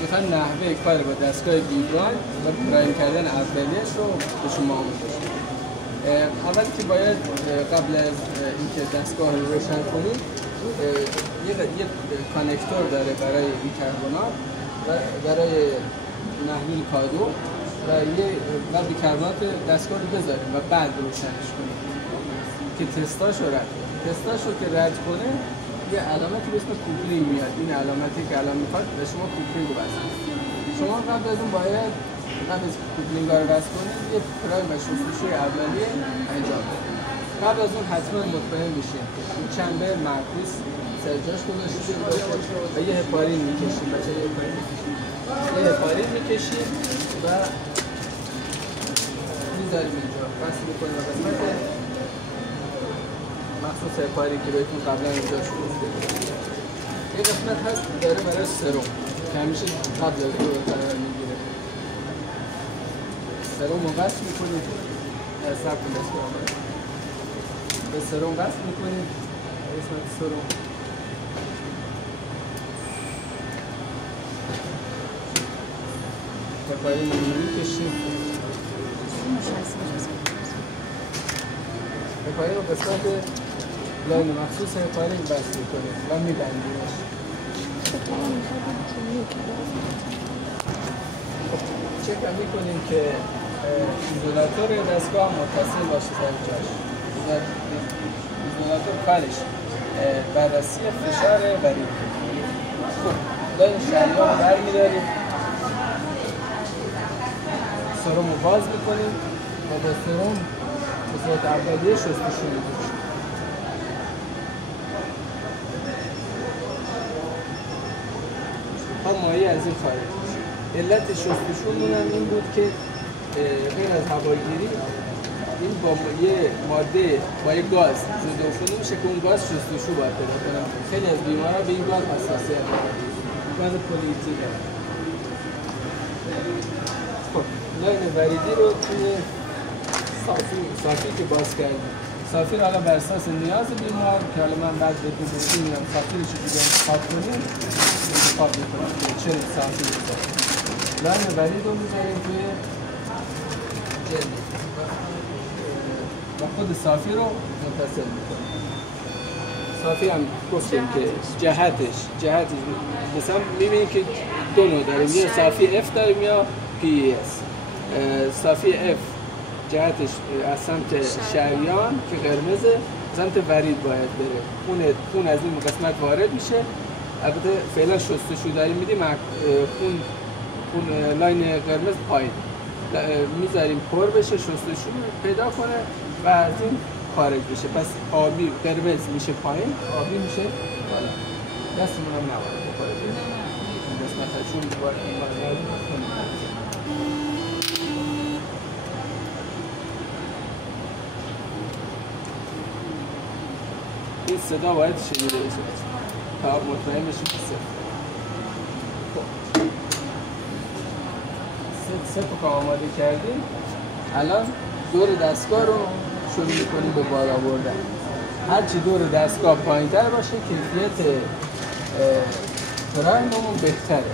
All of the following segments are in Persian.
میخوام نحوه کار با دستگاه ویبران و پرایم کردن اولیه‌اش رو به شما آموزش بدم. اول که باید قبل از اینکه دستگاه رو روشن کنید یه کانکتور داره برای بیکربنات و برای محلول کادو و بیکربنات دستگاه رو بذاریم و بعد روشنش کنیم که تستاشو رد کنیم. تستاشو که رد کنه یه علامتی به اسم کوپلینگ میاد. این علامتی که الان میخواد به شما کوپلینگ رو بس. شما قبل از اون باید قبل از کوپلینگ رو بس کنید یه پرایم و شستشوی اولیه انجام بدید. قبل از اون حتما مطمئن بشید که این چمبر معکوس سرجاش گذاشته باشه و یه هپارین میکشید. یه هپارین میکشید و میذاریم اینجا بس میکنیم و قسمت مخصوص هپارین که بهتون قبلا اینجا گفته یه قسمت هست داره برای سرم که همیشه قبل از رو قرار میگیره. سرم رو قصد میکنید سب کن دست آمد به سرم قصد میکنید قسمت سرم هپارین رو میکشید. هپارین رو قسمت لاین مخصوص هپارین بس میکنید و میبندیمش. چک هم میکنیم که ایزولاتور دستگاه متصل باشه سر جاش. ایزولاتور کارش بررسی فشار ورید. خب لاین شریان برمیداریم، سرم رو باز میکنیم و با سرم به صورت اولیه شستشو میکنیم. مایع از این خارج میشه. علت شستشومون هم این بود که غیر از هواگیری این با یه ماده با یه گاز ضد عفونی میشه که اون گاز شستشو باید پیدا کنه. خیلی از بیمارا به این گاز حساسیت دارن. گاز پلی‌ایتیل. خب لاین وریدی رو توی صافی که باز کردیم. صافی رو حالا بر اساس نیاز بیمار که حالا من بعد بهتون میگم صافی رو چجوری انتخاب کنیم انتخاب میکنم که چه صافی رو بذاریم. لاین ورید رو میذاریم توی جلد و خود صافی رو متصل میکنیم. صافی هم گفتیم که جهتش مثلا میبینید که دو نوع داریم، یا صافی F داریم یا PES. صافی F جهتش از سمت شریان که قرمزه سمت ورید باید بره. خون از این قسمت وارد میشه. البته فعلا شستشو داریم میدیم خون لاین قرمز پایین میذاریم پر بشه شستشو پیدا کنه و از این خارج بشه. پس آبی قرمز میشه پایین، آبی میشه بالا. دستمون هم نباید بخوره این قسمت چون باید این صدا باید شنیده بشه تا مطمئن بشیم که سه تا آماده کردیم. الان دور دستگاه رو شروع می‌کنیم به بالا بردن. هرچی دور دستگاه پایین‌تر باشه کیفیت پرایممون بهتره.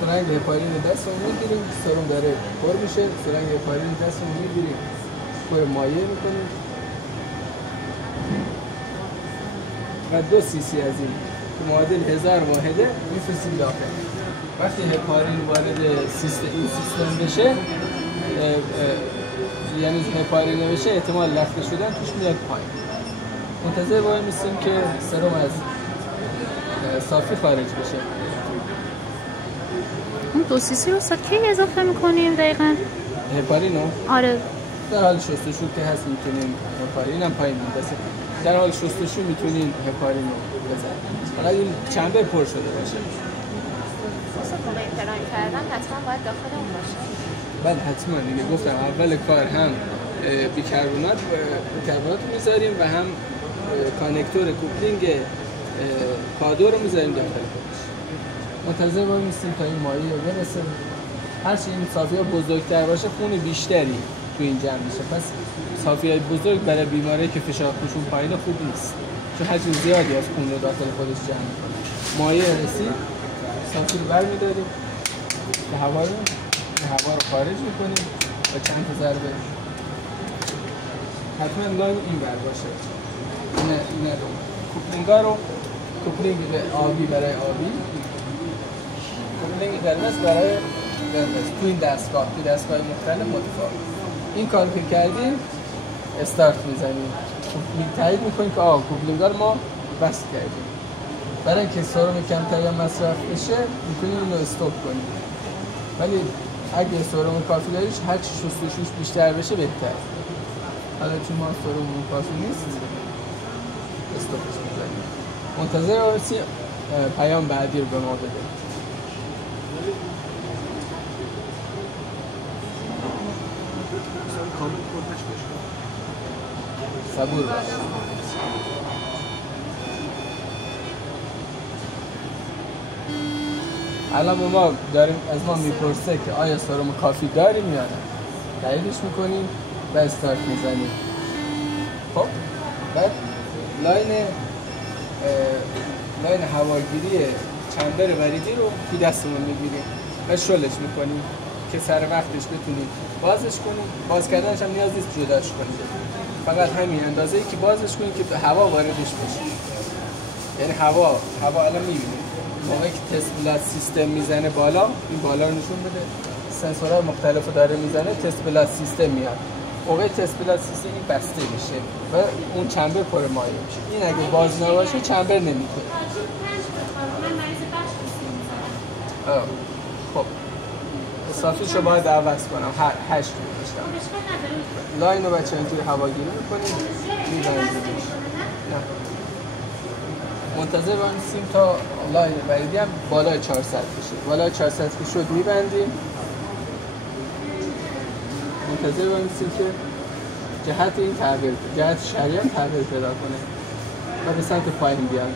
سرنگ هپارین دستمون می‌گیریم، سرم داره پر میشه، سرنگ هپارین دستمون می‌گیریم، پر مایع می‌کنیم و 2 cc از این که معادل 1000 واحده می‌فرستیم داخل. وقتی هپارین وارد این سیستم بشه یعنی هپارین بشه احتمال لخته شدن توش میاد پایین. منتظر وای میستیم که سرم از صافی خارج بشه. اون 2 cc رو ساعت کی اضافه میکنیم دقیقاً؟ هپارینو؟ آره. در حال شستشو که هست میتونیم هپارین هم پایین میندازیم. در حال شستشو میتونین هپارین رو بزنید. حالا این چمبر پر شده باشه. واسه موقع پرایم کردن حتما باید داخل اون باشه. بله حتما دیگه گفتم اول کار هم بیکربنات میذاریم و هم کانکتور کوپلینگ کادو رو میذاریم داخل خودش. منتظر وای میستیم تا این مایع رو برسه. هرچی این صافی‌ها بزرگتر باشه خون بیشتری تو این جمع میشه. پس صافی‌های بزرگ برای بیماری که فشار خونشون پایینه خوب نیست. چون حجم زیادی از خون رو داخل خودش جمع میکنه. مایع رسید صافی رو برمی‌داریم که هوا رو خارج میکنیم با چند تا ضربه. حتما لاین این ور باشه. اینه رو کوپلینگا رو کوپلینگ آبی برای آبی، کوپلینگ قرمز برای قرمز. تو این دستگاه مختلف متفاوت. این کار که کردیم استارت میزنیم، تایید میکنیم که کوپلینگا رو ما بس کردیم. برای اینکه سرم کمتری مصرف بشه میتونیم اینو استاپ کنیم، ولی اگه سرم کافی داریش هر چی شستشویش بیشتر بشه بهتر. حالا چون ما سرمون کافی نیست استاپش میزنیم. منتظر باشیم پیام بعدی رو به ما بده. صبور باش. الان ما داریم از ما میپرسه که آیا سرم کافی داریم یا نه. تاییدش میکنیم و استارت میزنیم. خب بعد لاین هواگیری چمبر وریدی رو توی دستمون میگیریم و شلش میکنیم که سر وقتش بتونیم بازش کنیم. باز کردنش هم نیاز نیست جداش کنیم، فقط همین اندازه‌ای که بازش کنیم که هوا واردش بشه. یعنی هوا الان میبینیم موقعی که تست بلاد سیستم میزنه بالا، این بالا رو نشون بده، سنسورها مختلفو داره میزنه، تست بلاد سیستم میاد. موقع تست بلاد سیستم این بسته میشه و اون چمبر پر مایع میشه. این اگه باز نباشه چمبر نمیکنه. خب صافیشو باید عوض کنم. 8 میذاشتم. لاین رو بچه‌ها توی هواگیری میکنیم، میبندیمش. منتظر باشیم تا لاین وریدی هم بالای 400 بشه. بالای 400 که شد میبندیم. منتظر باشیم که جهت این تغییر، جهت شریان تغییر پیدا کنه و به سمت پایین بیاد.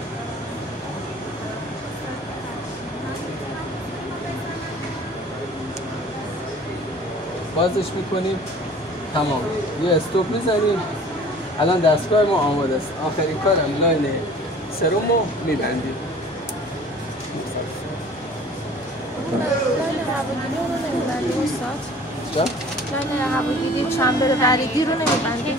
بازش میکنیم، تمام. یه استوب میزنیم. الان دستگاه ما آماده است. آخرین کارم لاین سرم رو میبندیم. لاین هواگیری رو نمیبندیم استاد؟ چه؟ لاین هواگیری چمبر وریدی رو نمیبندیم؟